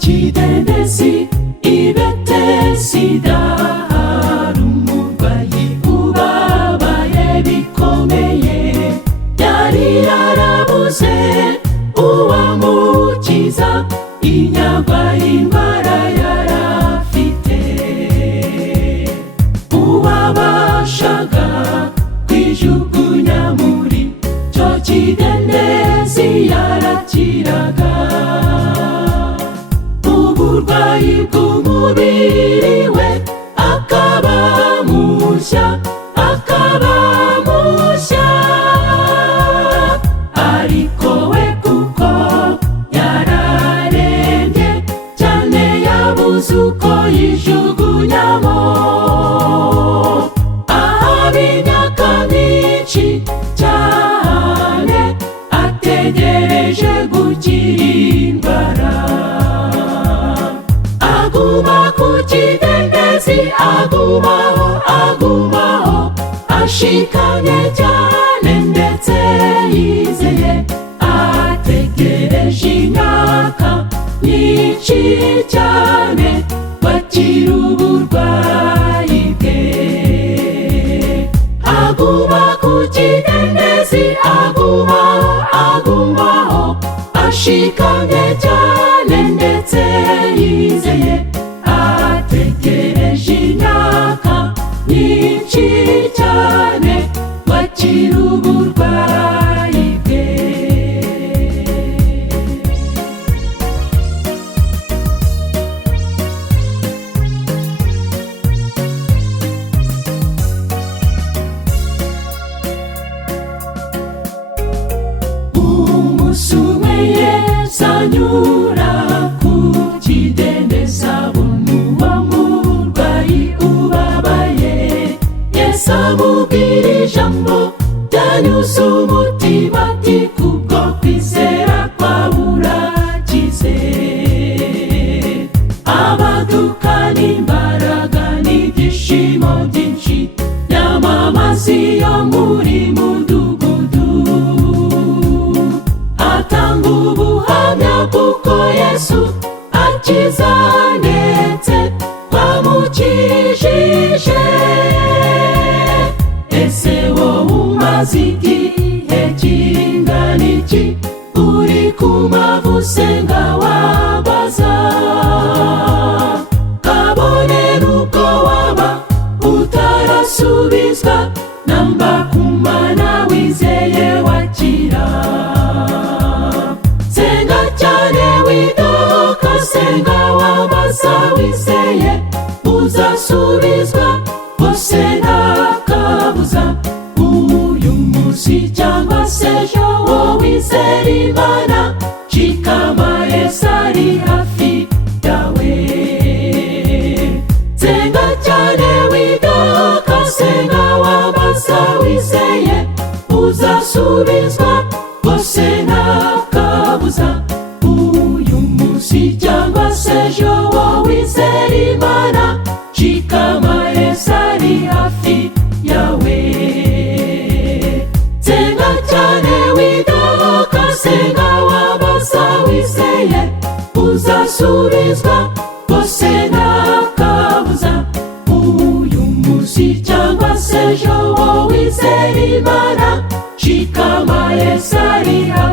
kidendezi i Betesida hari umurwayi ubabaye bikomeye, yari yarabuze uwamukiza inyagwa y'indwara yarafite. Uwabashaga kwijugunya muri cyo kidendezi yarakiraga. Uburwayi bw'umubiri we akaba mushya, akaba mushya. Ariko we kuko yararembye cyane, yabuze uko yijugunyamo. Ahaba imyaka myinshi cyane ategereje gukira indwara. Aguma ku kidendezi, agumaho, agumaho, ashikamye cyane ndetse yizeye, ategereje imyaka myinshi cyane bakira uburwayi bwe. Aguma ku kidendezi, agumaho, agumaho, ashikamye cyane ndetse yizeye, ategereje imyaka myinshi cyane bakira uburwayi bwe. Umunsi umwe Yesu anyura ku kidendezi, abona uwo murwayi ubabaye. Yesu amubwira ijambo ryanyuze umutima, ati kubwo kwizera kwawe urakize. Abadukana imbaraga n'ibyishimo byinshi byamamaza iyo muri mudugudu. Atanga ubuhamya kuko Yesu akiza ndetse twamukijije. Ese wowe umaze igihe kingana iki uri ku mavi usenga wabaza? Kabone n'ubwo waba utarasubizwa, namba ku Mana wizeye wakira. Senga cyane widoka, senga wabaza wizeye, uzasubizwa bose nta kabuza. Uyu munsi cyangwa se ejo wowe wizera Imana, shikama Yesu ari hafi yawe. Senga cyane widoka, senga wabaza wizeye, uzasubizwa bose nta kabuza. Uyu munsi cyangwa se ejo wowe wizera Imana, shikama Yesu ari hafi yawe. Senga cyane widoka, senga wabaza wizeye, uzasubizwa bose nta kabuza. Uyu munsi cyangwa se ejo wowe wizera Imana, shikama Yesu ari hafi